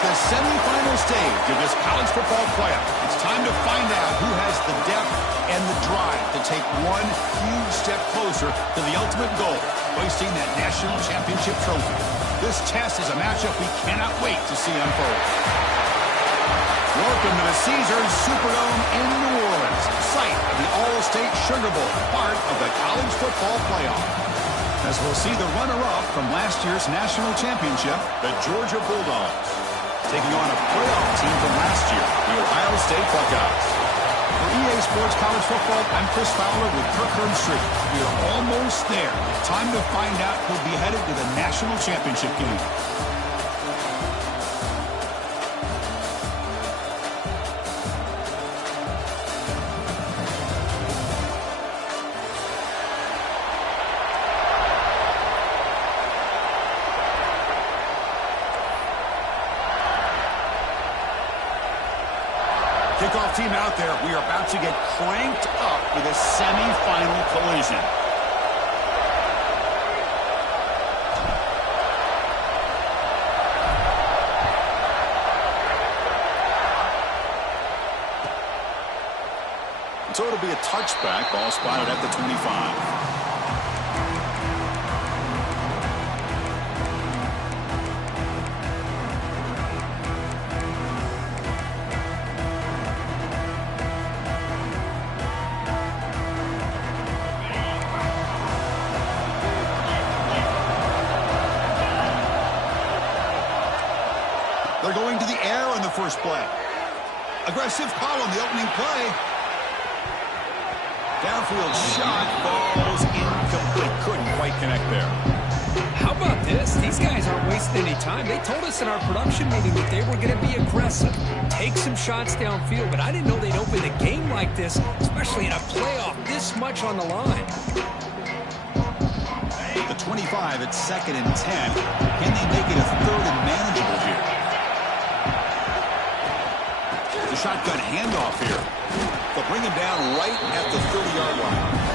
the semifinal stage of this college football playoff. It's time to find out who has the depth and the drive to take one huge step closer to the ultimate goal, hoisting that national championship trophy. This test is a matchup we cannot wait to see unfold. Welcome to the Caesars Superdome in New Orleans, site of the All-State Sugar Bowl, part of the college football playoff. As we'll see the runner-up from last year's national championship, the Georgia Bulldogs, taking on a playoff team from last year, the Ohio State Buckeyes. For EA Sports College Football, I'm Chris Fowler with Kirk Herbstreit. We are almost there. Time to find out who'll be headed to the national championship game. Kickoff team out there. We are about to get cranked up with a semifinal collision. So it'll be a touchback. Ball spotted at the 25. They're going to the air on the first play. Aggressive call on the opening play. Downfield shot falls incomplete. Couldn't quite connect there. How about this? These guys aren't wasting any time. They told us in our production meeting that they were going to be aggressive, take some shots downfield, but I didn't know they'd open the game like this, especially in a playoff this much on the line. The 25 at 2nd and 10. Can they make it a 3rd and manageable here? The shotgun handoff here. They'll bring him down right at the 30-yard line.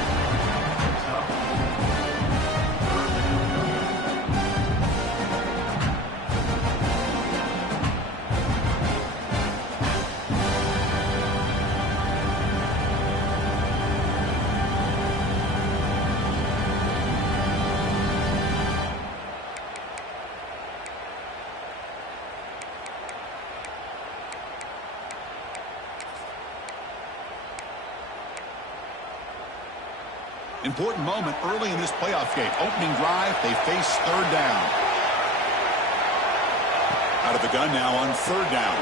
Important moment early in this playoff game. Opening drive, they face 3rd down. Out of the gun now on 3rd down.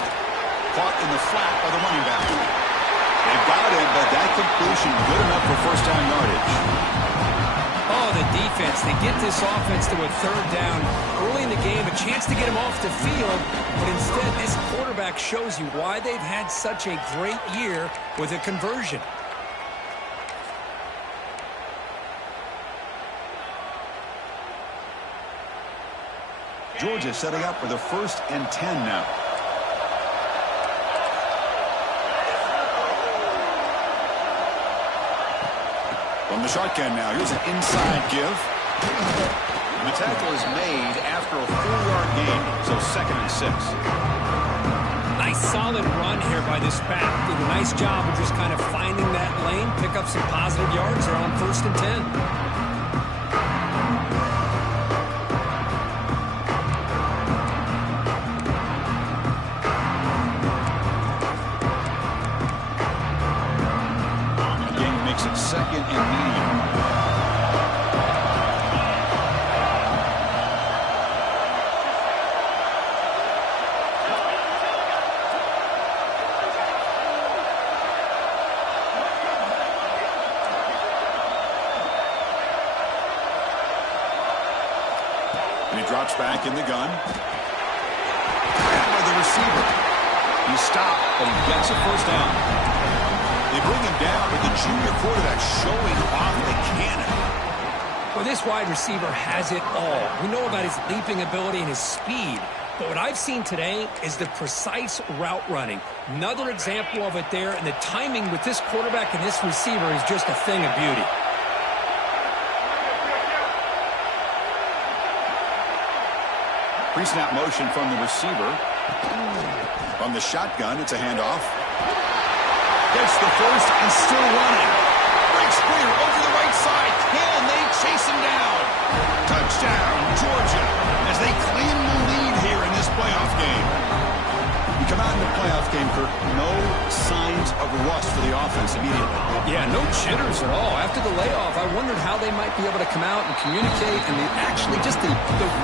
Caught in the flat by the running back. They've got him, but that completion good enough for 1st down yardage. Oh, the defense. They get this offense to a 3rd down early in the game, a chance to get him off the field, but instead this quarterback shows you why they've had such a great year with a conversion. Georgia setting up for the 1st and 10 now. From the shotgun now, here's an inside give. And the tackle is made after a 4-yard gain, so 2nd and 6. Nice solid run here by this back. Did a nice job of just kind of finding that lane, pick up some positive yards there on 1st and 10. Second and medium. And he drops back in the gun. Grabbed by the receiver. He stopped, but he gets a 1st down. They bring him down with the junior quarterback showing off the cannon. Well, this wide receiver has it all. We know about his leaping ability and his speed. But what I've seen today is the precise route running. Another example of it there, and the timing with this quarterback and this receiver is just a thing of beauty. Pre-snap motion from the receiver. From the shotgun, it's a handoff. Gets the first and still running. Breaks clear over the right side. Can they chase him down? Touchdown, Georgia, as they claim the lead here in this playoff game. You come out in the playoff game, Kirk, no signs of rust for the offense immediately. Yeah, no jitters at all. After the layoff, I wondered how they might be able to come out and communicate and actually just the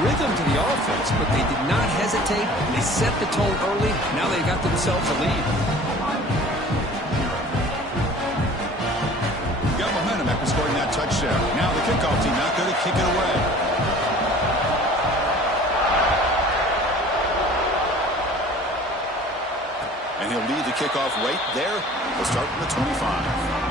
rhythm to the offense. But they did not hesitate. They set the tone early. Now they got themselves a lead. Got momentum after scoring that touchdown. Now the kickoff team not going to kick it away. And he'll lead the kickoff right there. He'll start from the 25.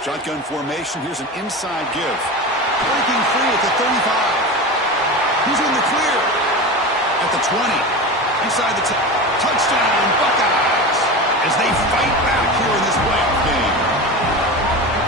Shotgun formation. Here's an inside give. Breaking free at the 35. He's in the clear. At the 20. Inside the touchdown, Buckeyes. As they fight back here in this playoff game.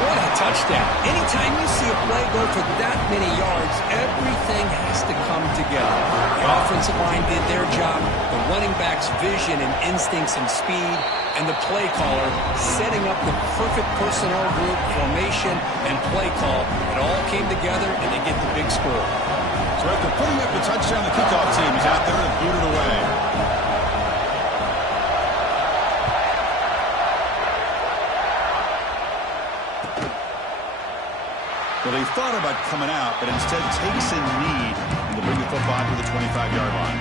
What a touchdown. Anytime you see a play go for that many yards, everything has to come together. The offensive line did their job. The running back's vision and instincts and speed. And the play caller setting up the perfect personnel group, formation, and play call. It all came together, and they get the big score. So after putting up the touchdown, the kickoff team is out there to boot it away. Well, they thought about coming out, but instead takes a knee and to bring the football to the 25-yard line.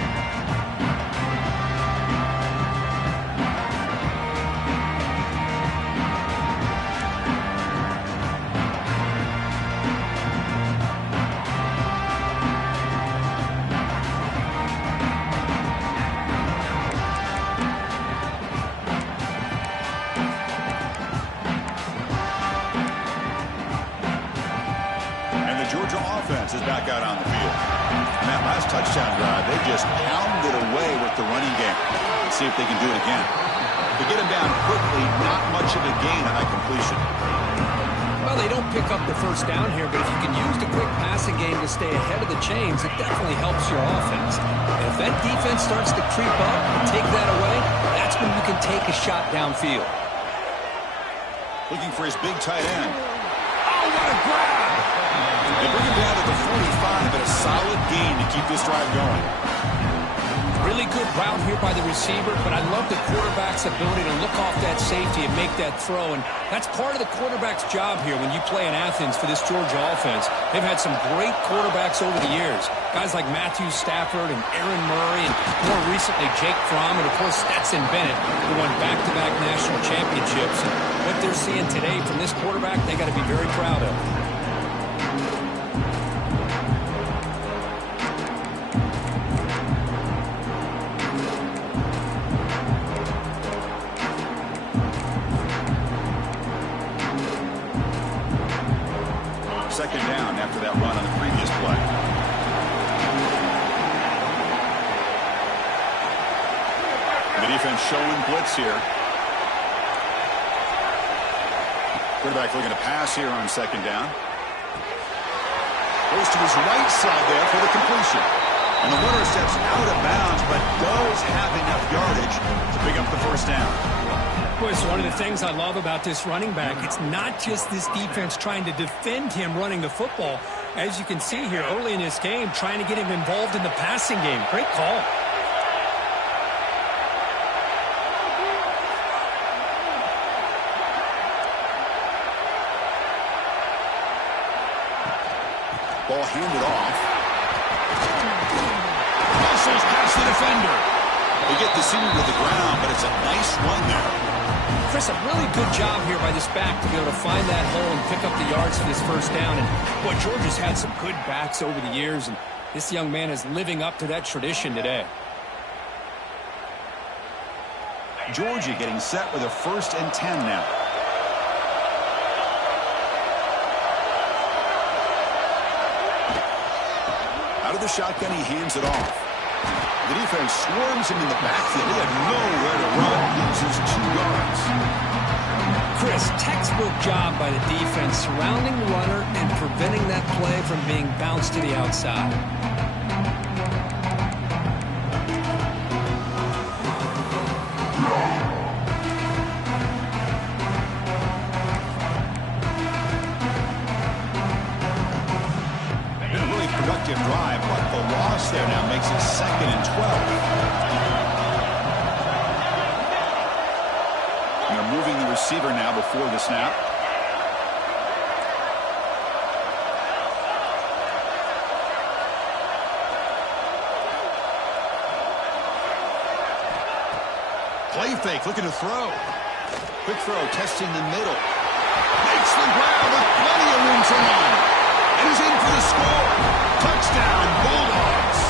Is back out on the field. And that last touchdown drive, they just pounded away with the running game. Let's see if they can do it again. To get him down quickly, not much of a gain on that completion. Well, they don't pick up the first down here, but if you can use the quick passing game to stay ahead of the chains, it definitely helps your offense. And if that defense starts to creep up and take that away, that's when you can take a shot downfield. Looking for his big tight end. Oh, what a grab! They bring him down to the 45, but a solid gain to keep this drive going. Really good route here by the receiver, but I love the quarterback's ability to look off that safety and make that throw. And that's part of the quarterback's job here when you play in Athens for this Georgia offense. They've had some great quarterbacks over the years. Guys like Matthew Stafford and Aaron Murray, and more recently Jake Fromm, and of course Stetson Bennett, who won back-to-back national championships. And what they're seeing today from this quarterback, they got to be very proud of. Second down after that run on the previous play. The defense showing blitz here. Quarterback looking to pass here on second down. Goes to his right side there for the completion. And the runner steps out of bounds, but does have enough yardage to pick up the first down. It's one of the things I love about this running back. It's not just this defense trying to defend him running the football. As you can see here early in this game, trying to get him involved in the passing game. Great call. Ball handed off. Muscles past the defender. They get the senior to the ground, but it's a nice run there. Chris, a really good job here by this back to be able to find that hole and pick up the yards for this first down. And boy, Georgia's had some good backs over the years, and This young man is living up to that tradition today. Georgia getting set with a 1st and 10 now. Out of the shotgun, he hands it off. The defense swarms him in the backfield. He had nowhere to run. Loses 2 yards. Chris, textbook job by the defense surrounding the runner and preventing that play from being bounced to the outside. Drive, but the loss there now makes it 2nd and 12. And they're moving the receiver now before the snap. Play fake, looking to throw. Quick throw, testing the middle. Makes the grab with plenty of room to run. And he's in for the score. Touchdown, Bulldogs.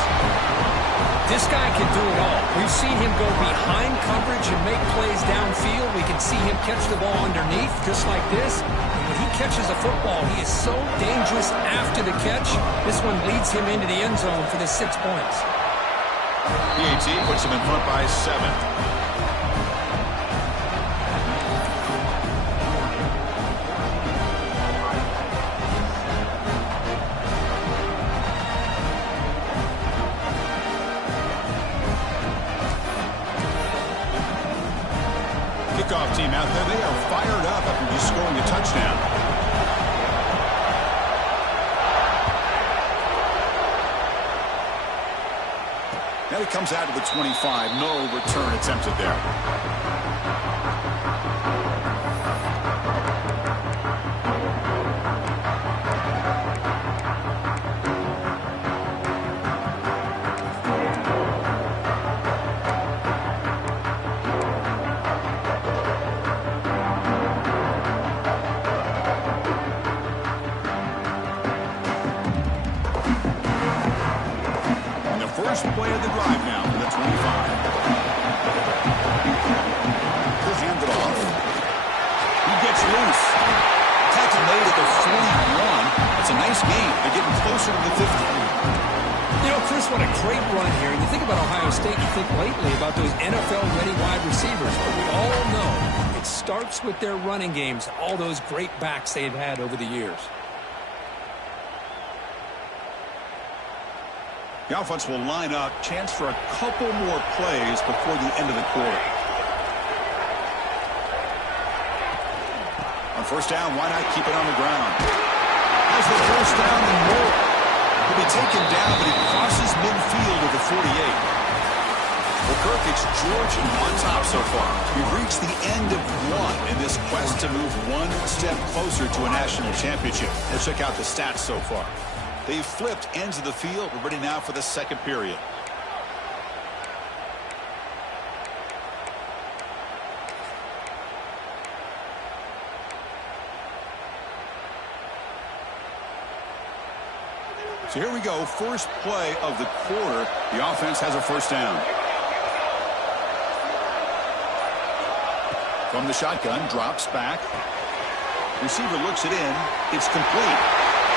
This guy can do it all. We've seen him go behind coverage and make plays downfield. We can see him catch the ball underneath just like this. And when he catches a football, he is so dangerous after the catch. This one leads him into the end zone for the 6 points. PAT puts him in front by 7. Kickoff team out there, they are fired up after just scoring a touchdown. Now he comes out to the 25. No return attempted there. First play of the drive now for the 25. He'll hand it off. He gets loose. Tackle made at the 41. It's a nice game. They're getting closer to the 50. You know, Chris, what a great run here. And you think about Ohio State, you think lately about those NFL-ready wide receivers. But we all know it starts with their running games, all those great backs they've had over the years. The offense will line up. Chance for a couple more plays before the end of the quarter. On first down, why not keep it on the ground? Has the first down and more. He'll be taken down, but he crosses midfield at the 48. Well, Kirk, it's Georgia on top so far. We've reached the end of one in this quest to move one step closer to a national championship. Let's check out the stats so far. They've flipped ends of the field. We're ready now for the second period. So here we go. First play of the quarter. The offense has a first down. From the shotgun, drops back. Receiver looks it in. It's complete.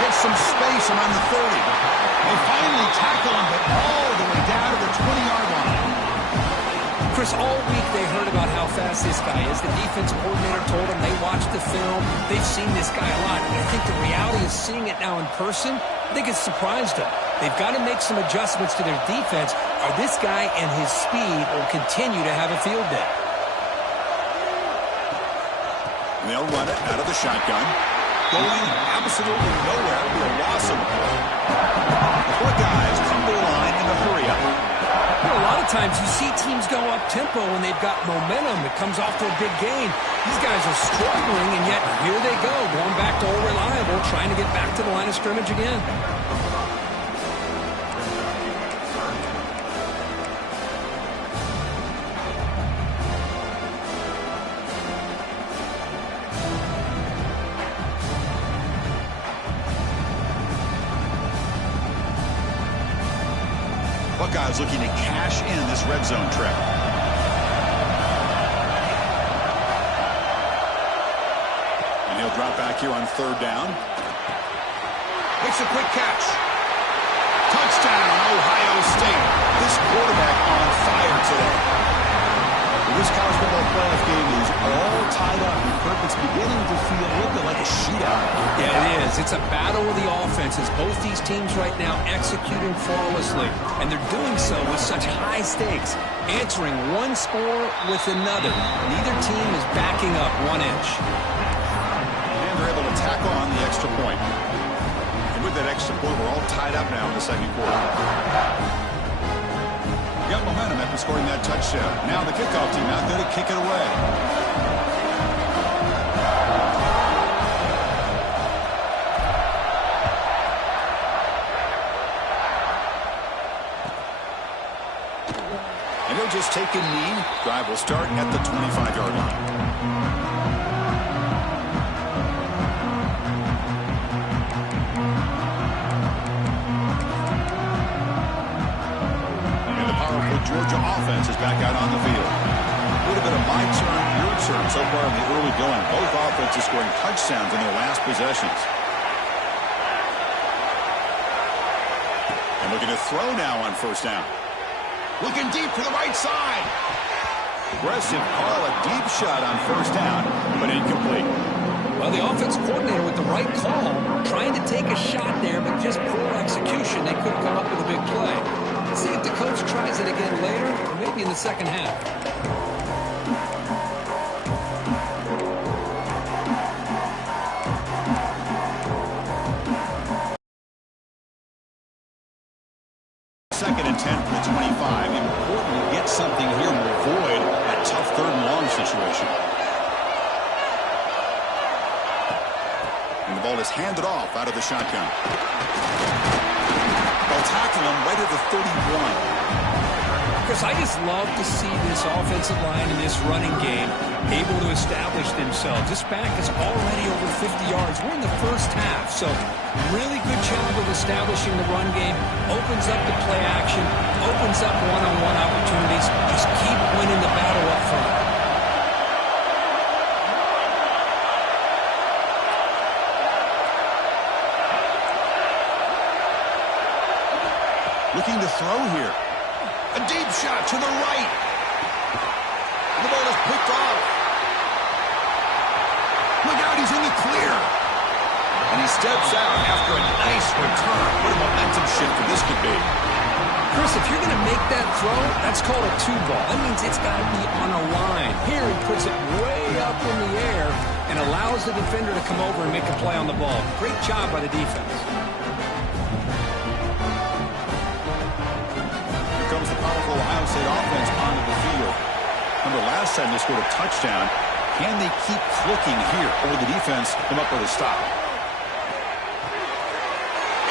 Gets some space around the 30. They finally tackle him, but all the way down to the 20-yard line. Chris, all week they heard about how fast this guy is. The defense coordinator told them they watched the film. They've seen this guy a lot. And I think the reality is seeing it now in person, I think it's surprised them. They've got to make some adjustments to their defense, or this guy and his speed will continue to have a field day. And they'll run it out of the shotgun. Going absolutely nowhere. It'll be a loss of play. The 4 guys come to the line in the hurry up. You know, a lot of times you see teams go up-tempo when they've got momentum. It comes off to a big gain. These guys are struggling, and yet here they go, going back to old reliable, trying to get back to the line of scrimmage again. Buckeyes looking to cash in this red zone trip. And he'll drop back here on third down. Makes a quick catch. Touchdown, Ohio State. This quarterback on fire today. This college football playoff game is all tied up. And Kirk, it's beginning to feel a little bit like a shootout. Yeah, it is. It's a battle of the offenses. Both these teams right now executing flawlessly. And they're doing so with such high stakes. Answering one score with another. Neither team is backing up 1 inch. And they're able to tack on the extra point. And with that extra point, we're all tied up now in the second quarter. Got momentum after scoring that touchdown. Now the kickoff team out there to kick it away. And he'll just take a knee. Drive will start at the 25-yard line. Georgia offense is back out on the field. A little bit of my turn, your turn so far in the early going. Both offenses scoring touchdowns in their last possessions. And looking to throw now on first down. Looking deep to the right side. Aggressive call, a deep shot on first down, but incomplete. Well, the offense coordinator with the right call, trying to take a shot there, but just poor execution. They couldn't come up with a big play. Let's see if the coach tries it again later, or maybe in the second half. Second and 10 from the 25. Important to get something here to avoid that tough third and long situation. And the ball is handed off out of the shotgun. They'll tackle him right at the 31. Chris, I just love to see this offensive line and this running game able to establish themselves. This back is already over 50 yards. We're in the first half, so really good job of establishing the run game. Opens up the play action, opens up one-on-one opportunities. Just keep winning the battle up front. Looking to throw here. A deep shot to the right. The ball is picked off. Look out, he's in the clear. And he steps out after a nice return. What a momentum shifter this could be. Chris, if you're going to make that throw, that's called a two ball. That means it's got to be on a line. Here he puts it way up in the air and allows the defender to come over and make a play on the ball. Great job by the defense. Comes the powerful Ohio State offense onto the field. Remember last time they scored a touchdown. Can they keep clicking here, or will the defense come up with a stop?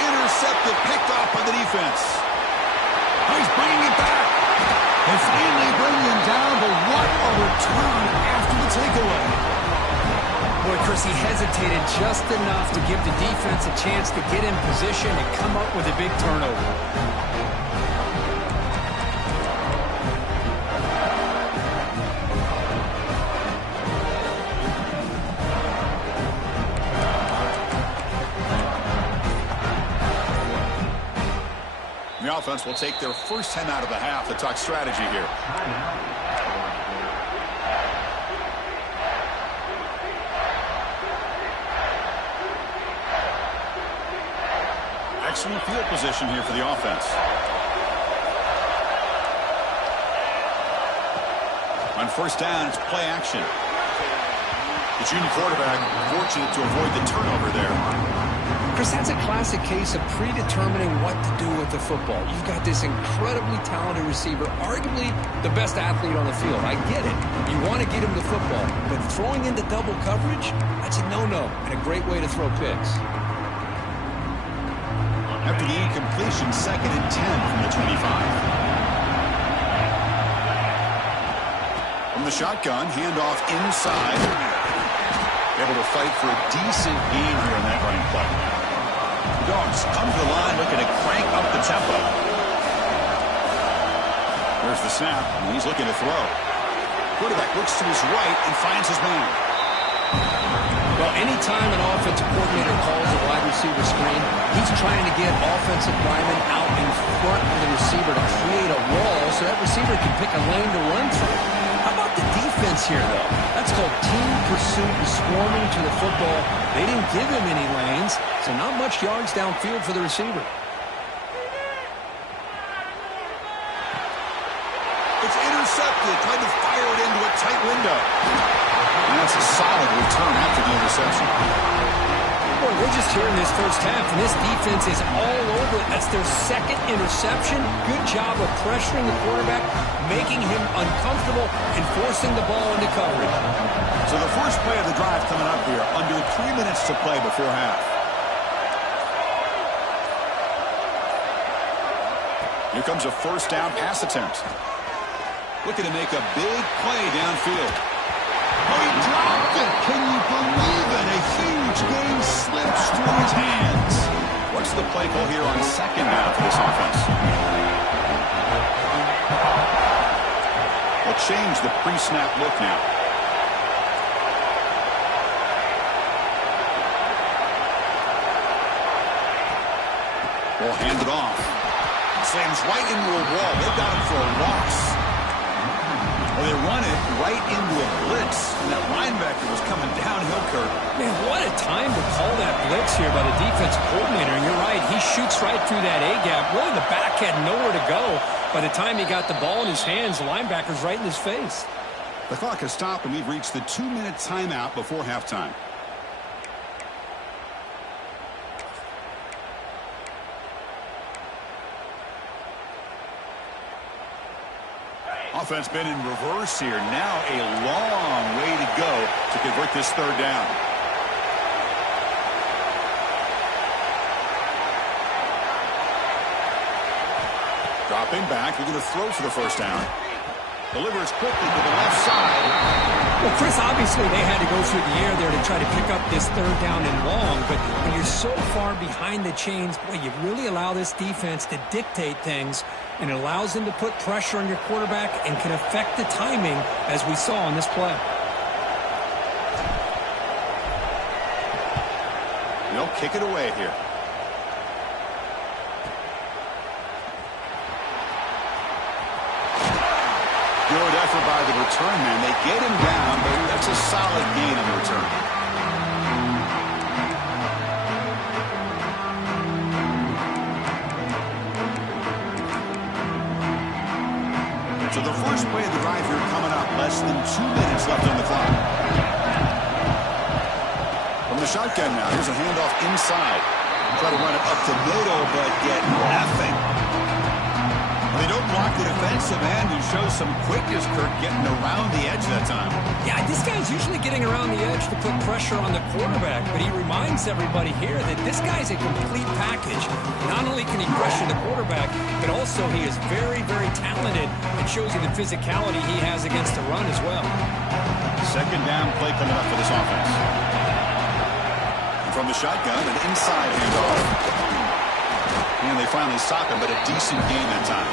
Intercepted, picked off by the defense. Oh, he's bringing it back. They finally bring him down, but what a return after the takeaway. Boy, Chris, he hesitated just enough to give the defense a chance to get in position and come up with a big turnover. The offense will take their first 10 out of the half to talk strategy here. Excellent field position here for the offense. On first down, it's play action. The junior quarterback fortunate to avoid the turnover there. Chris, that's a classic case of predetermining what to do with the football. You've got this incredibly talented receiver, arguably the best athlete on the field. I get it. You want to get him the football, but throwing into double coverage, that's a no-no and a great way to throw picks. After the incompletion, second and 10 from the 25. From the shotgun, handoff inside. Able to fight for a decent gain here in that running play. The Dogs come to the line looking to crank up the tempo. There's the snap, and he's looking to throw. Quarterback looks to his right and finds his man. Well, anytime an offensive coordinator calls a wide receiver screen, he's trying to get offensive linemen out in front of the receiver to create a wall so that receiver can pick a lane to run through. How about the defense here, though? That's called team pursuit and swarming to the football. They didn't give him any lanes, so not much yards downfield for the receiver. It's intercepted, trying to fire it into a tight window. And that's a solid return after the interception. Boy, we're just here in this first half, and this defense is all over it. That's their second interception. Good job of pressuring the quarterback, making him uncomfortable, and forcing the ball into coverage. So the first play of the drive coming up here, under 3 minutes to play before half. Here comes a first down pass attempt. Looking to make a big play downfield. Oh, he dropped it. Can you believe it? A huge game slips through his hands. What's the play call here on second down for this offense? We'll change the pre-snap look now. We'll hand it off. Slams right into a wall. They've got him for a loss. Well, they run it right into a blitz, and that linebacker was coming downhill, Kurt. Man, what a time to call that blitz here by the defense coordinator. And you're right, he shoots right through that A-gap. Really, the back had nowhere to go. By the time he got the ball in his hands, the linebacker's right in his face. The clock has stopped, and we've reached the 2-minute timeout before halftime. Offense been in reverse here. Now a long way to go to convert this third down. Dropping back. They're going to throw for the first down. Delivers quickly to the left side. Well, Chris, obviously they had to go through the air there to try to pick up this third down and long. But when you're so far behind the chains, boy, you really allow this defense to dictate things. And it allows them to put pressure on your quarterback and can affect the timing, as we saw on this play. They'll kick it away here. Good effort by the return man. They get him down, but that's a solid gain on the return. So the first play of the drive here coming up, less than 2 minutes left on the clock. From the shotgun now, here's a handoff inside. Try to run it up the middle, but get nothing. They don't block the defensive end, who shows some quickness, Kirk, getting around the edge that time. Yeah, this guy's usually getting around the edge to put pressure on the quarterback, but he reminds everybody here that this guy's a complete package. Not only can he pressure the quarterback, but also he is very, very talented and shows you the physicality he has against the run as well. Second down play coming up for this offense. And from the shotgun, an inside handoff. And they finally stop him, but a decent game that time.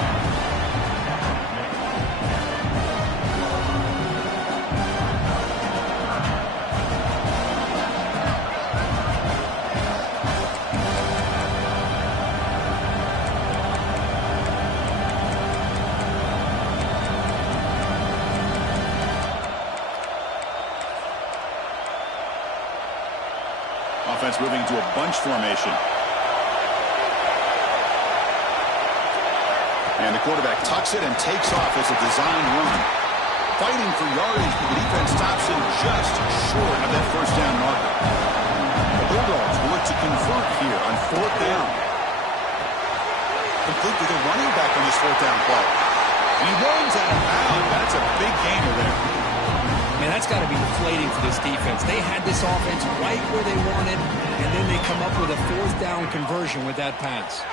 Offense moving to a bunch formation. And the quarterback tucks it and takes off as a design run. Fighting for yardage, but the defense stops him just short of that first down marker. The Bulldogs will look to convert here on fourth down. Complete with a running back on this fourth down play. And he runs out of bounds. That's a big gainer there. Man, that's got to be deflating for this defense. They had this offense right where they wanted, and then they come up with a fourth down conversion with that pass.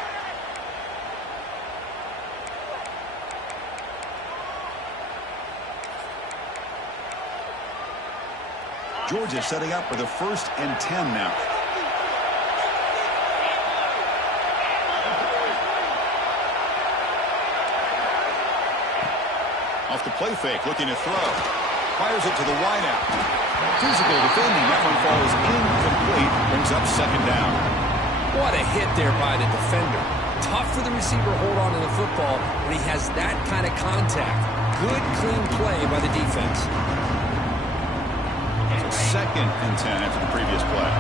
Georgia setting up for the 1st and 10 now. play fake, looking to throw. Fires it to the wideout. Physical defending. That one falls incomplete. Brings up second down. What a hit there by the defender. Tough for the receiver to hold on to the football when he has that kind of contact. Good, clean play by the defense. So 2nd and 10 after the previous play.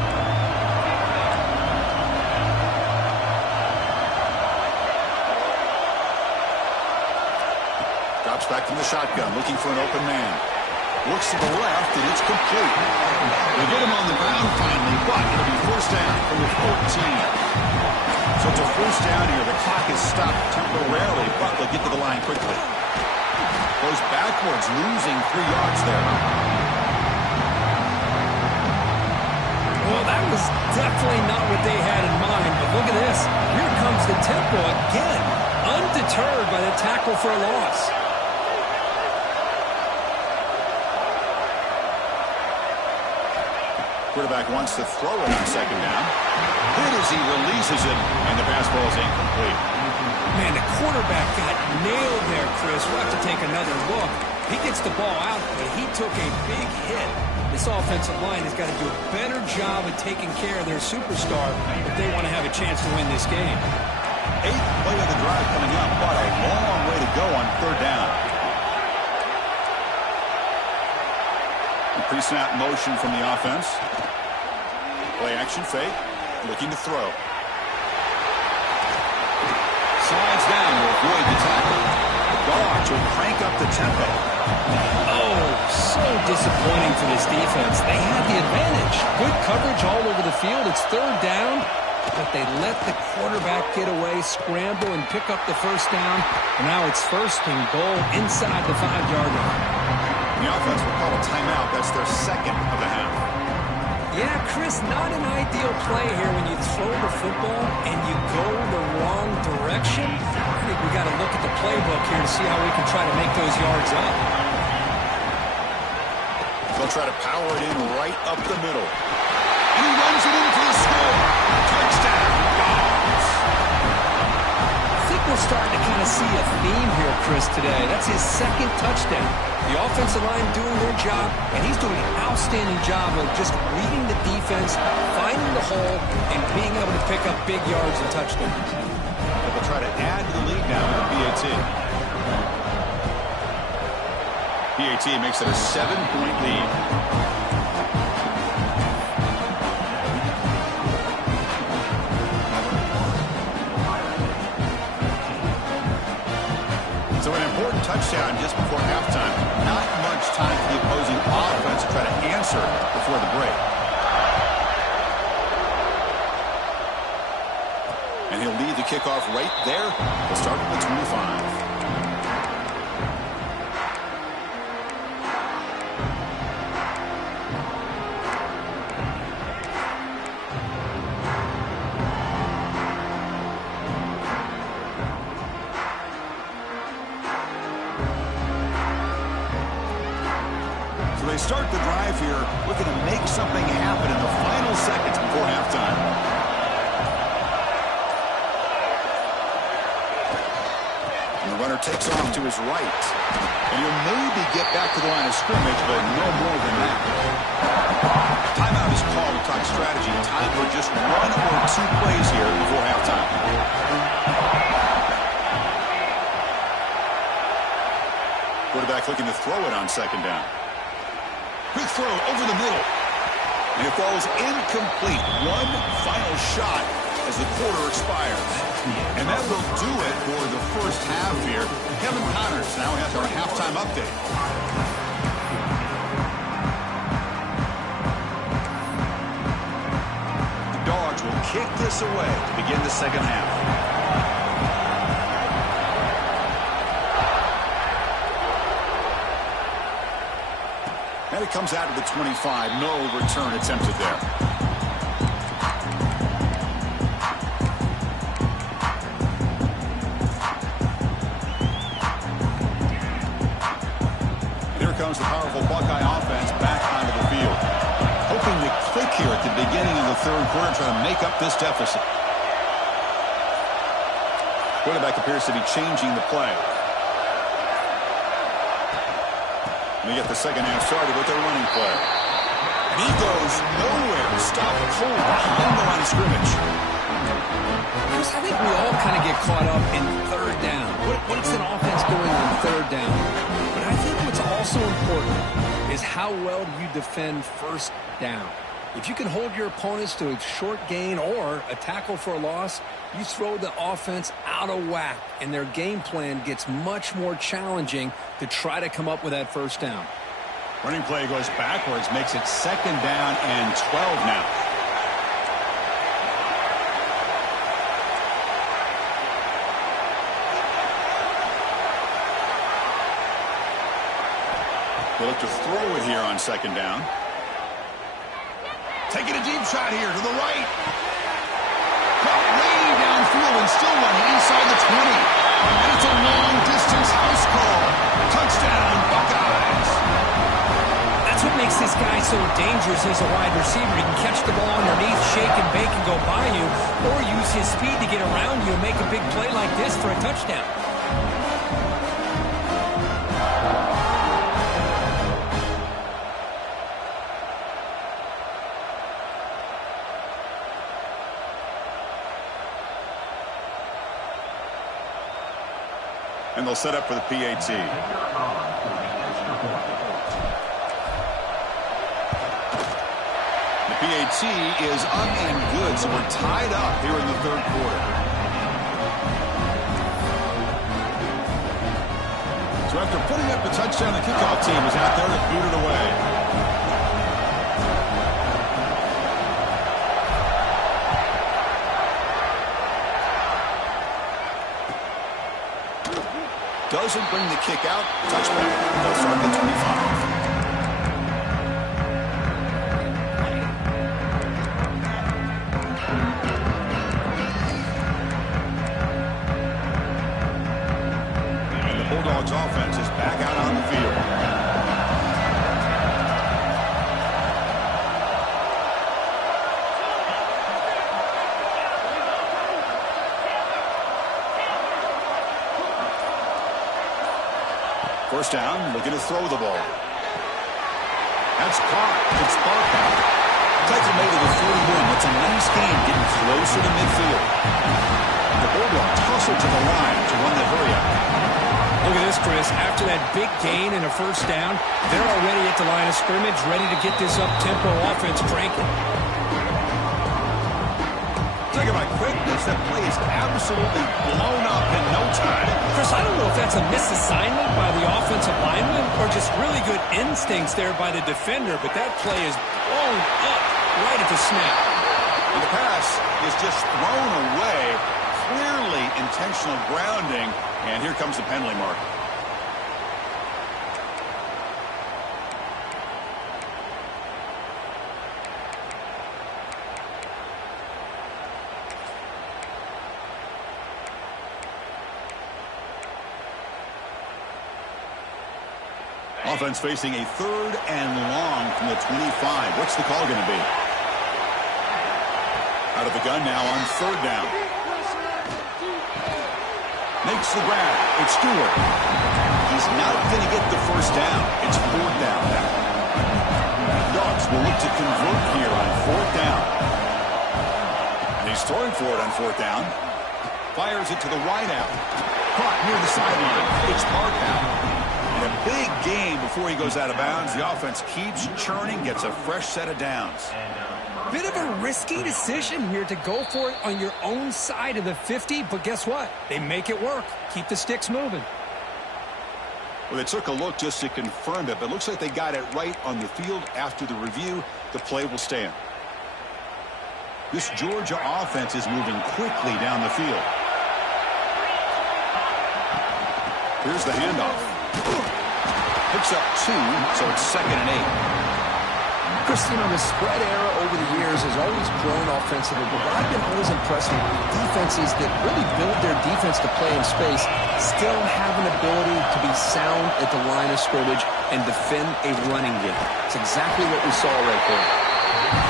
Drops back from the shotgun, looking for an open man. Looks to the left, and it's complete. They get him on the ground finally, but it'll be first down from the 14. So it's a first down here. The clock is stopped temporarily, but they'll get to the line quickly. Goes backwards, losing 3 yards there. Well, that was definitely not what they had in mind, but look at this. Here comes the tempo again, undeterred by the tackle for a loss. Quarterback wants to throw it on second down. Hit as he releases it, and the pass ball is incomplete. Man, the quarterback got nailed there, Chris. We'll have to take another look. He gets the ball out, but he took a big hit. This offensive line has got to do a better job of taking care of their superstar if they want to have a chance to win this game. 8th play of the drive coming up, but a long way to go on third down. Pre-snap motion from the offense. Play action fake. Looking to throw. Slides down to avoid the tackle. The Dogs will crank up the tempo. Oh, so disappointing for this defense. They had the advantage. Good coverage all over the field. It's third down, but they let the quarterback get away, scramble, and pick up the first down. And now it's first and goal inside the 5-yard line. The offense will call a timeout. That's their 2nd of the half. Yeah, Chris, not an ideal play here when you throw the football and you go the wrong direction. I think we got to look at the playbook here to see how we can try to make those yards up. They'll try to power it in right up the middle. And he runs it in for the score. Touchdown, Dogs. I think we're starting to kind of see a theme here, Chris, today. That's his 2nd touchdown. The offensive line doing their job, and he's doing an outstanding job of just reading the defense, finding the hole, and being able to pick up big yards and touchdowns. They'll try to add to the lead now with a PAT. PAT makes it a 7-point lead. So an important touchdown just before halftime. Not much time for the opposing offense to try to answer before the break. And he'll lead the kickoff right there. We'll start from the 25. They start the drive here looking to make something happen in the final seconds before halftime. And the runner takes off to his right. And he'll maybe get back to the line of scrimmage, but no more than that. Timeout is called to talk strategy. Time for just 1 or 2 plays here before halftime. Quarterback looking to throw it on second down. Quick throw over the middle. And it falls incomplete. One final shot as the quarter expires. And that will do it for the first half here. Kevin Connors now has our halftime update. The Dogs will kick this away to begin the second half. And it comes out of the 25. No return attempted there. And here comes the powerful Buckeye offense back onto the field. Hoping to click here at the beginning of the third quarter, trying to make up this deficit. Quarterback appears to be changing the play. They get the second half started with their running play. And he goes nowhere. Stopped cold behind the line of scrimmage. Chris, I think we all kind of get caught up in third down. What's an offense doing on third down? But I think what's also important is how well do you defend first down. If you can hold your opponents to a short gain or a tackle for a loss, you throw the offense out of whack, and their game plan gets much more challenging to try to come up with that first down. Running play goes backwards, makes it second down and 12 now. They'll look to throw it here on second down. Taking a deep shot here to the right. Caught way downfield and still running inside the 20. And it's a long-distance house call. Touchdown, Buckeyes. That's what makes this guy so dangerous as a wide receiver. He can catch the ball underneath, shake and bake and go by you, or use his speed to get around you and make a big play like this for a touchdown. And they'll set up for the PAT. The PAT is up and good, so we're tied up here in the third quarter. So after putting up the touchdown, the kickoff team is out there to boot it away. Doesn't bring the kick out. Touchback. They'll start the 25. And the Bulldogs offense is back out on the field. First down, looking to throw the ball. That's caught. It's Barkow. Takes it made to the 41. That's a nice game, getting closer to midfield. The Bulldogs hustle to the line to run the hurry-up. Look at this, Chris. After that big gain and a first down, they're already at the line of scrimmage, ready to get this up-tempo offense cranking. Talking about quickness, that play is absolutely blown up in no time. Chris, I don't know if that's a misassignment by the offensive lineman or just really good instincts there by the defender, but that play is blown up right at the snap. And the pass is just thrown away. Clearly intentional grounding, and here comes the penalty mark. Offense facing a third and long from the 25. What's the call going to be? Out of the gun now on third down. Makes the grab. It's Stewart. He's not going to get the first down. It's fourth down now. Dogs will look to convert here on fourth down. And he's throwing for it on fourth down. Fires it to the right out. Caught near the sideline. It's Barkow. And a big gain before he goes out of bounds. The offense keeps churning, gets a fresh set of downs. Bit of a risky decision here to go for it on your own side of the 50, but guess what? They make it work. Keep the sticks moving. Well, they took a look just to confirm it, but it looks like they got it right on the field. After the review, the play will stand. This Georgia offense is moving quickly down the field. Here's the handoff. Picks up 2, so it's 2nd and 8. Chris, you know, the spread era over the years has always grown offensively, but what I've been always impressed with defenses that really build their defense to play in space still have an ability to be sound at the line of scrimmage and defend a running game. It's exactly what we saw right there.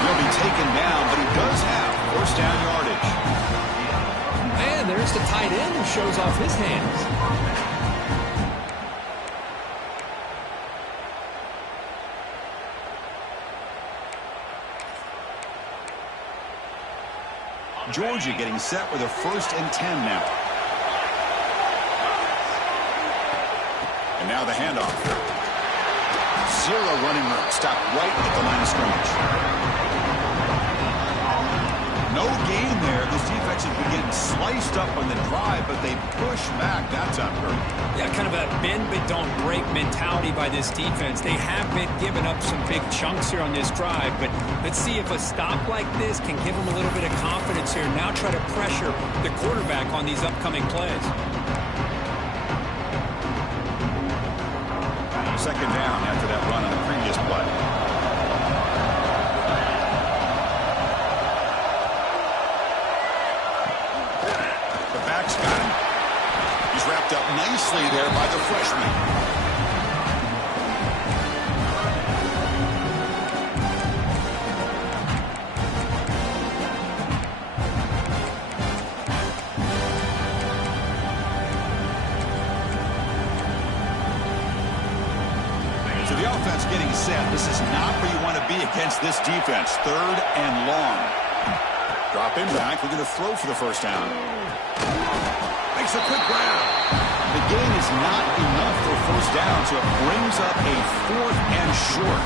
He'll be taken down, but he does have first down yardage. And there's the tight end who shows off his hands. Georgia getting set with a 1st and 10 now. And now the handoff. Zero running room. Stopped right at the line of scrimmage. No gain there. This defense has been getting sliced up on the drive, but they push back. That's on hurt. Yeah, kind of a bend but don't break mentality by this defense. They have been giving up some big chunks here on this drive, but let's see if a stop like this can give them a little bit of confidence here. Now try to pressure the quarterback on these upcoming plays. 2nd down after that run on the previous play. The back's got him. He's wrapped up nicely there by the freshman. Getting set. This is not where you want to be against this defense. 3rd and long. Drop him back. We're going to throw for the 1st down. Makes a quick grab. The gain is not enough for 1st down, so it brings up a 4th and short.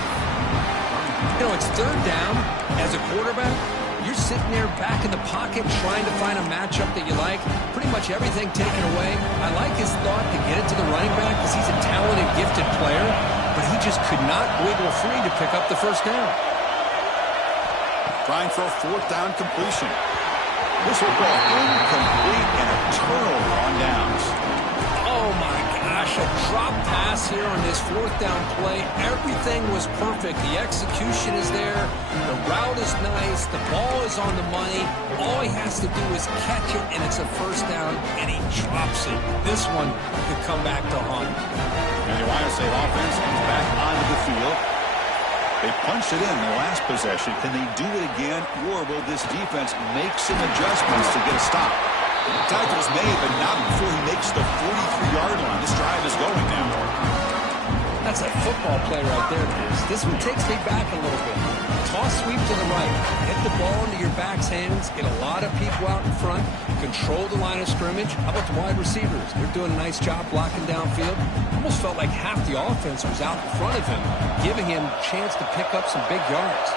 You know, it's 3rd down. As a quarterback, you're sitting there back in the pocket trying to find a matchup that you like. Pretty much everything taken away. I like his thought to get it to the running back because he's a talented, gifted player. But he just could not wiggle free to pick up the 1st down. Trying for a 4th down completion. This will go incomplete and a turnover on downs. Oh my gosh, a drop pass here on this 4th down play. Everything was perfect. The execution is there. The route is nice. The ball is on the money. All he has to do is catch it, and it's a 1st down, and he drops it. This one could come back to haunt him. And the Ohio State offense comes back onto the field. They punched it in the last possession. Can they do it again, or will this defense make some adjustments to get a stop? The tackle's made, but not before he makes the 43-yard line. This drive is going now. That's a football play right there, Bruce. This one takes me back a little bit. Toss sweep to the right. Hit the ball into your back's hands. Get a lot of people out in front. Control the line of scrimmage. How about the wide receivers? They're doing a nice job blocking downfield. Almost felt like half the offense was out in front of him, giving him a chance to pick up some big yards.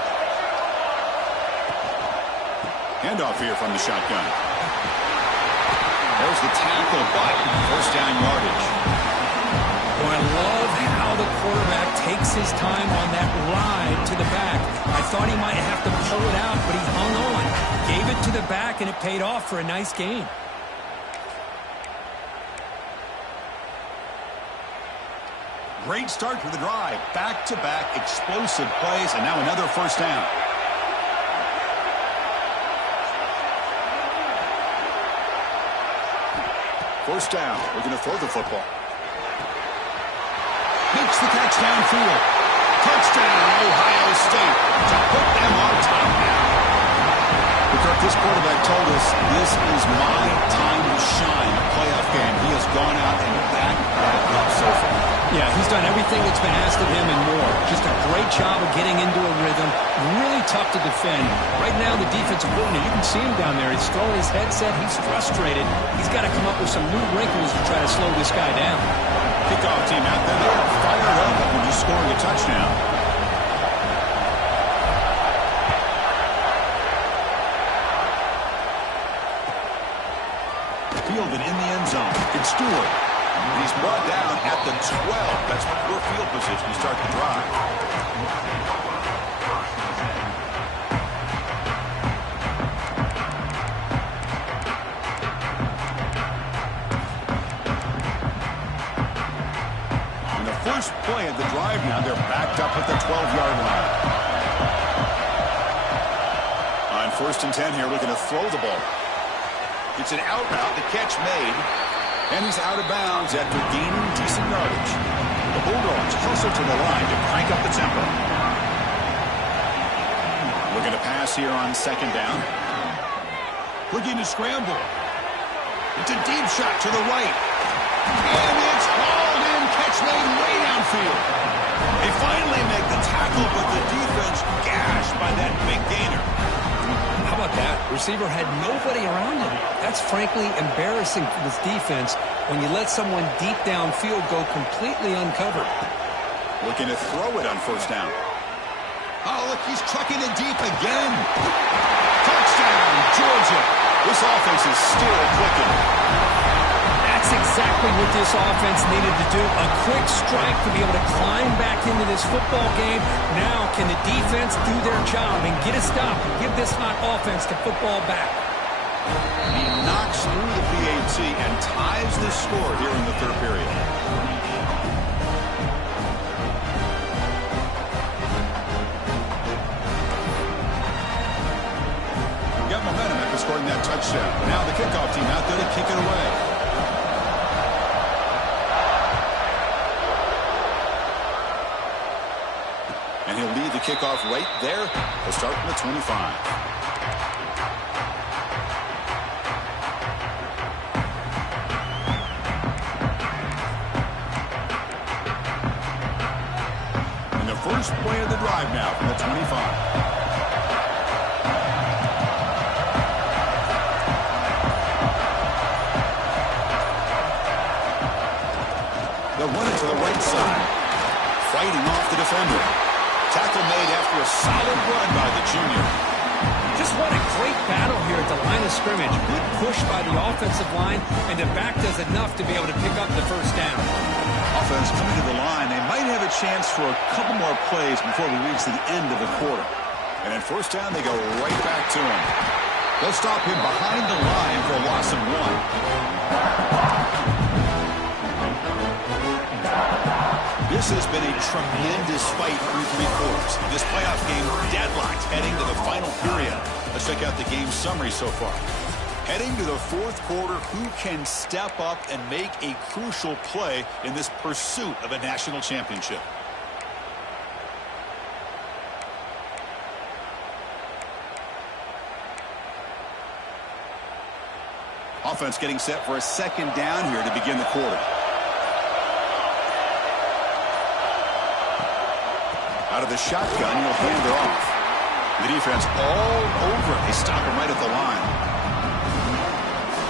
Handoff here from the shotgun. There's the tackle, but 1st down yardage. Well, I love how the quarterback takes his time on that ride to the back. I thought he might have to pull it out, but he hung on. Gave it to the back, and it paid off for a nice gain. Great start to the drive. Back-to-back explosive plays, and now another 1st down. First down. We're going to throw the football. Makes the catch downfield. Touchdown, Ohio State, to put them on top now. Kirk, this quarterback told us this is my time to shine. A playoff game. He has gone out and backed that up so far. Yeah, he's done everything that's been asked of him and more. Just a great job of getting into a rhythm. Really tough to defend. Right now, the defensive coordinator, you can see him down there. He's throwing his headset. He's frustrated. He's got to come up with some new wrinkles to try to slow this guy down. Kickoff team out there. They are fired up when you're scoring a touchdown. Fielded in the end zone. It's Stewart. He's brought down at the 12. That's poor field position to start the drive. And the first play of the drive now, they're backed up at the 12-yard line. On 1st and 10 here, looking to throw the ball. It's an out route, the catch made, and he's out of bounds after gaining decent yardage. The Bulldogs hustle to the line to crank up the tempo. Looking to pass here on 2nd down. Looking to scramble. It's a deep shot to the right. And it's hauled in, catch made way downfield. They finally make the tackle, but the defense gashed by that big gainer. How about that. Receiver had nobody around him. That's frankly embarrassing for this defense when you let someone deep downfield go completely uncovered. Looking to throw it on first down. Oh, look, he's trucking it deep again. Touchdown, Georgia. This offense is still clicking. That's exactly what this offense needed to do. A quick strike to be able to climb back into this football game. Now, can the defense do their job and get a stop and give this hot offense the football back? He knocks through the PAT and ties the score here in the third period. Got momentum after scoring that touchdown. Now the kickoff team out there to kick it away. And he'll lead the kickoff right there. He'll start from the 25. First play of the drive now from the 25. They'll run it to the right side. Fighting off the defender. Tackle made after a solid run by the junior. Just what a great battle here at the line of scrimmage. Good push by the offensive line, and the back does enough to be able to pick up the first down. Offense coming to the line. They might have a chance for a couple more plays before we reach the end of the quarter. And at first down, they go right back to him. They'll stop him behind the line for a loss of 1. This has been a tremendous fight through 3 quarters. This playoff game deadlocked heading to the final period. Let's check out the game summary so far. Heading to the fourth quarter, who can step up and make a crucial play in this pursuit of a national championship? Offense getting set for a second down here to begin the quarter. Out of the shotgun, he'll hand it off. The defense all over it. They stop him right at the line.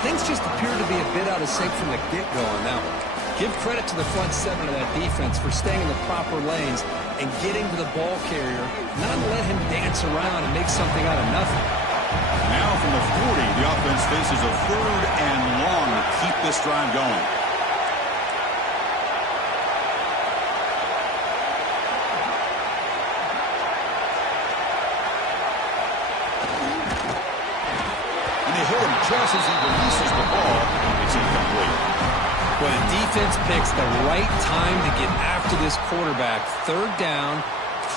Things just appear to be a bit out of sync from the get-go on that one. Give credit to the front 7 of that defense for staying in the proper lanes and getting to the ball carrier, not let him dance around and make something out of nothing. Now from the 40, the offense faces a 3rd and long to keep this drive going. Just as he releases the ball, it's incomplete. Well, the defense picks the right time to get after this quarterback. 3rd down,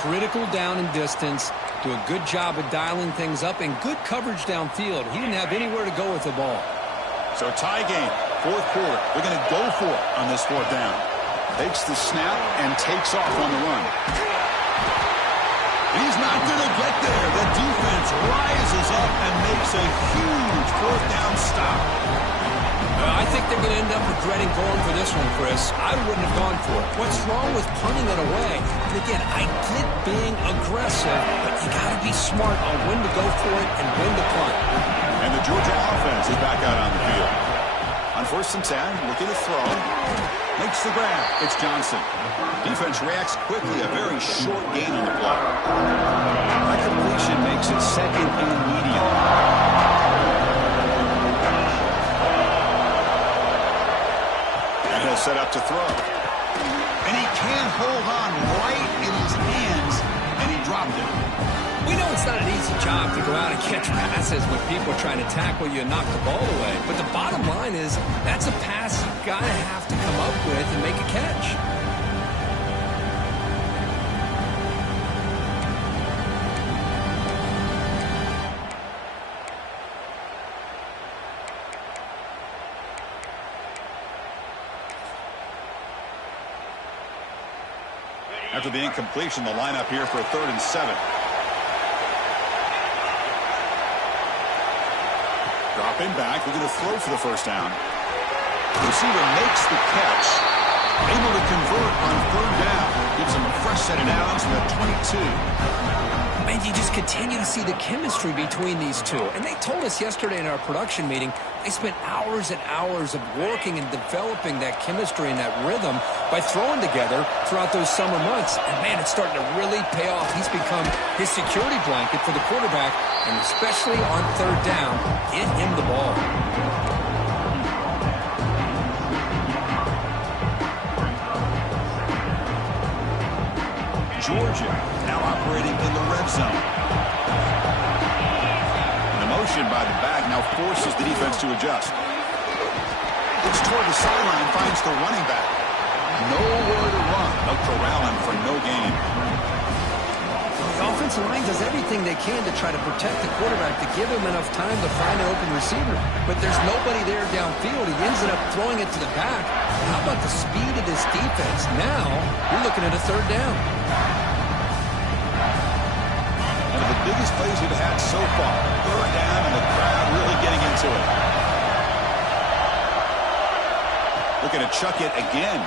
critical down and distance. Do a good job of dialing things up and good coverage downfield. He didn't have anywhere to go with the ball. So tie game, 4th quarter. They're going to go for it on this 4th down. Takes the snap and takes off on the run. He's not going to get there. The defense rises up and makes a huge 4th down stop. I think they're going to end up regretting going for this one, Chris. I wouldn't have gone for it. What's wrong with punting it away? And again, I get being aggressive, but you got to be smart on when to go for it and when to punt. And the Georgia offense is back out on the field. On 1st and 10, looking to throw. Makes the grab. It's Johnson. Defense reacts quickly. A very short gain on the play. That completion makes it 2nd and medium. And he'll set up to throw. And he can't hold on right in his hands, and he dropped it. We know it's not an easy job to go out and catch passes when people are trying to tackle you and knock the ball away. But the bottom line is that's a pass you've got to have to come up with and make a catch. After the incompletion, the lineup here for a 3rd and 7. Dropping back, looking to throw for the first down. The receiver makes the catch. Able to convert on third down. Gives them a fresh set of downs from the 22. And you just continue to see the chemistry between these two. And they told us yesterday in our production meeting, they spent hours and hours of working and developing that chemistry and that rhythm by throwing together throughout those summer months. And, man, it's starting to really pay off. He's become his security blanket for the quarterback, and especially on third down, get him the ball. Georgia now operating in the red zone. And the motion by the back now forces the defense to adjust. Looks toward the sideline, finds the running back. Nowhere to run. They'll corral him for no gain. The offensive line does everything they can to try to protect the quarterback, to give him enough time to find an open receiver. But there's nobody there downfield. He ends up throwing it to the back. How about the speed of this defense? Now, you're looking at a third down. One of the biggest plays we've had so far. Third down, and the crowd really getting into it. Looking to chuck it again.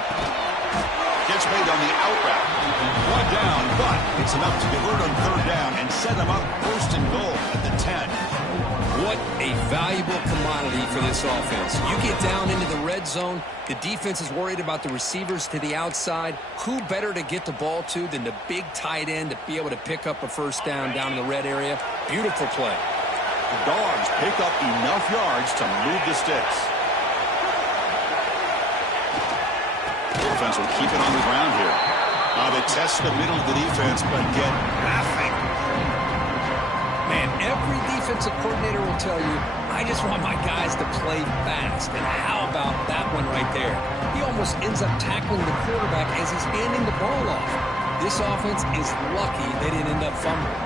Gets made on the out route. One down, but it's enough to convert on third down and set them up first and goal at the 10. What a valuable commodity for this offense. You get down into the red zone, the defense is worried about the receivers to the outside. Who better to get the ball to than the big tight end to be able to pick up a first down in the red area? Beautiful play. The Dogs pick up enough yards to move the sticks. Defense will keep it on the ground here. They test the middle of the defense, but get nothing. Man, every defensive coordinator will tell you, I just want my guys to play fast. And how about that one right there? He almost ends up tackling the quarterback as he's handing the ball off. This offense is lucky they didn't end up fumbling.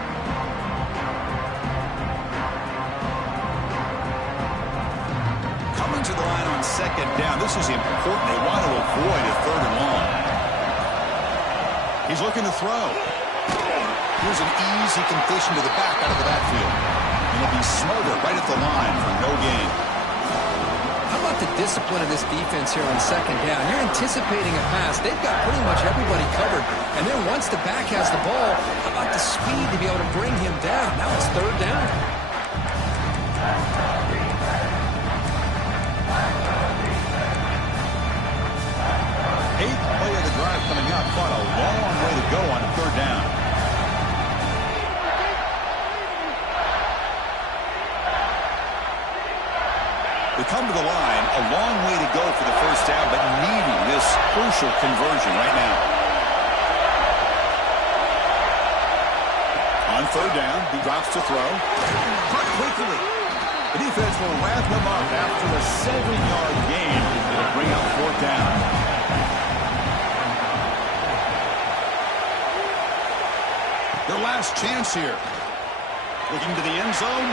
Coming to the line on second down. This is important. They want to avoid a third and long. He's looking to throw. Here's an easy completion to the back out of the backfield. And he'll be smothered right at the line for no gain. How about the discipline of this defense here on second down? You're anticipating a pass. They've got pretty much everybody covered. And then once the back has the ball, how about the speed to be able to bring him down? Now it's third down. Eighth play of the drive coming up, but a long way to go on third down. They come to the line, a long way to go for the first down, but needing this crucial conversion right now. On third down, he drops to throw. Caught quickly. The defense will wrap him up after a 7-yard gain. It'll bring up fourth down. Their last chance here. Looking to the end zone.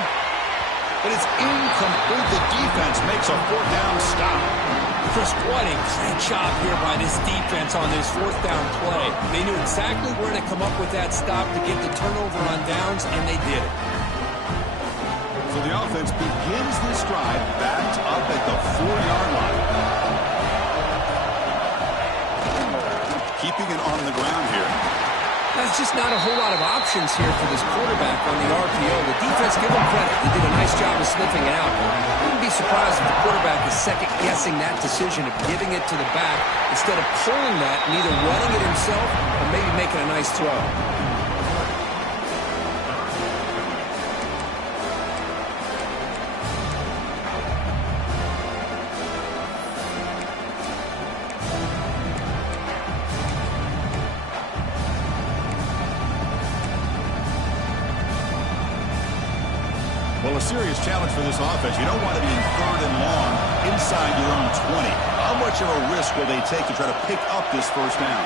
But it's incomplete. The defense makes a fourth down stop. Chris, what a great job here by this defense on this fourth down play. They knew exactly where to come up with that stop to get the turnover on downs, and they did it. So the offense begins this drive backed up at the 4-yard line. Keeping it on the ground here. There's just not a whole lot of options here for this quarterback on the RPO. The defense, give him credit. He did a nice job of sniffing it out. Wouldn't be surprised if the quarterback is second-guessing that decision of giving it to the back instead of pulling that and either running it himself or maybe making a nice throw. Well, a serious challenge for this offense. You don't want to be in third and long inside your own 20. How much of a risk will they take to try to pick up this first down?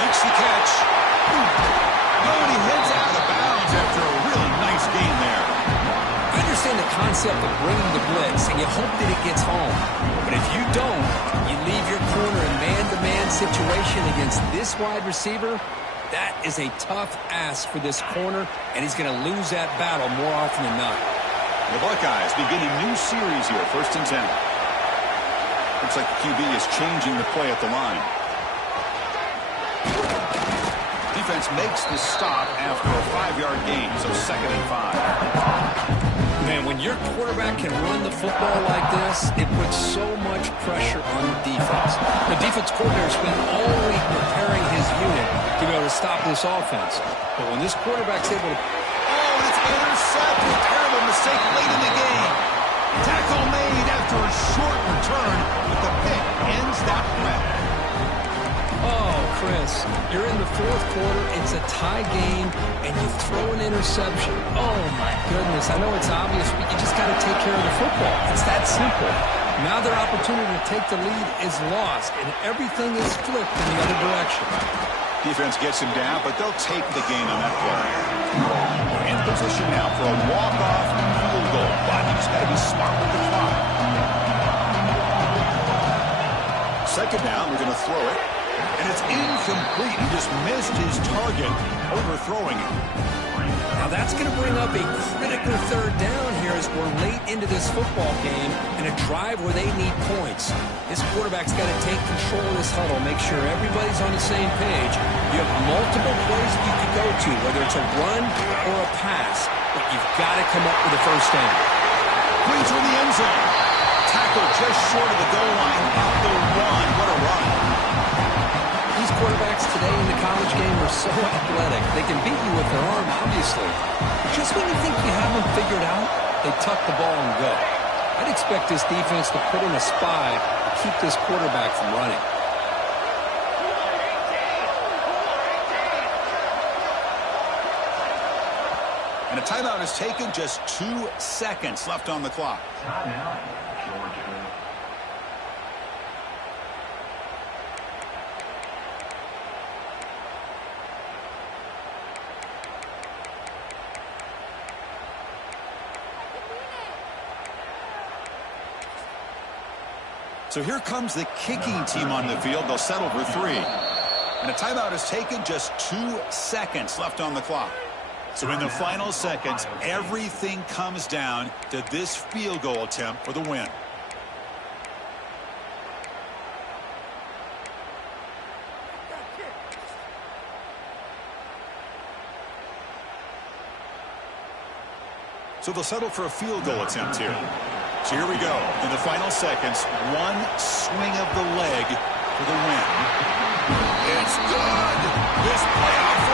Makes the catch. And he heads out of bounds after a really nice gain there. I understand the concept of bringing the blitz, and you hope that it gets home. But if you don't, you leave your corner in man-to-man situation against this wide receiver. That is a tough ask for this corner, and he's going to lose that battle more often than not. The Buckeyes begin a new series here, 1st and 10. Looks like the QB is changing the play at the line. Defense makes the stop after a 5-yard gain, so 2nd and 5. Man, when your quarterback can run the football like this, it puts so much pressure on the defense. The defense coordinator spent all week preparing his unit to be able to stop this offense. But when this quarterback's able to... Oh, it's intercepted. Terrible mistake late in the game. Tackle made after a short return, but the pick ends that threat. Oh, Chris, you're in the 4th quarter, it's a tie game, and you throw an interception. Oh, my goodness. I know it's obvious, but you just got to take care of the football. It's that simple. Now their opportunity to take the lead is lost, and everything is flipped in the other direction. Defense gets him down, but they'll take the gain on that play. We're in position now for a walk-off field goal, but you just got to be smart with the clock. 2nd down, we're going to throw it. And it's incomplete. He just missed his target, overthrowing it. Now that's going to bring up a critical 3rd down here as we're late into this football game in a drive where they need points. This quarterback's got to take control of this huddle, make sure everybody's on the same page. You have multiple plays you could go to, whether it's a run or a pass, but you've got to come up with a 1st down. Brings her in the end zone. Tackle just short of the goal line. Out the run. What a run. These quarterbacks today in the college game are so athletic. They can beat you with their arm, obviously. But just when you think you have them figured out, they tuck the ball and go. I'd expect this defense to put in a spy to keep this quarterback from running. And a timeout is taken. Just 2 seconds left on the clock. Timeout, Georgia. So here comes the kicking team on the field. They'll settle for 3. And a timeout is taken. Just 2 seconds left on the clock. So in the final seconds, everything comes down to this field goal attempt for the win. So they'll settle for a field goal attempt here. So here we go. In the final seconds, one swing of the leg for the win. It's good. This playoff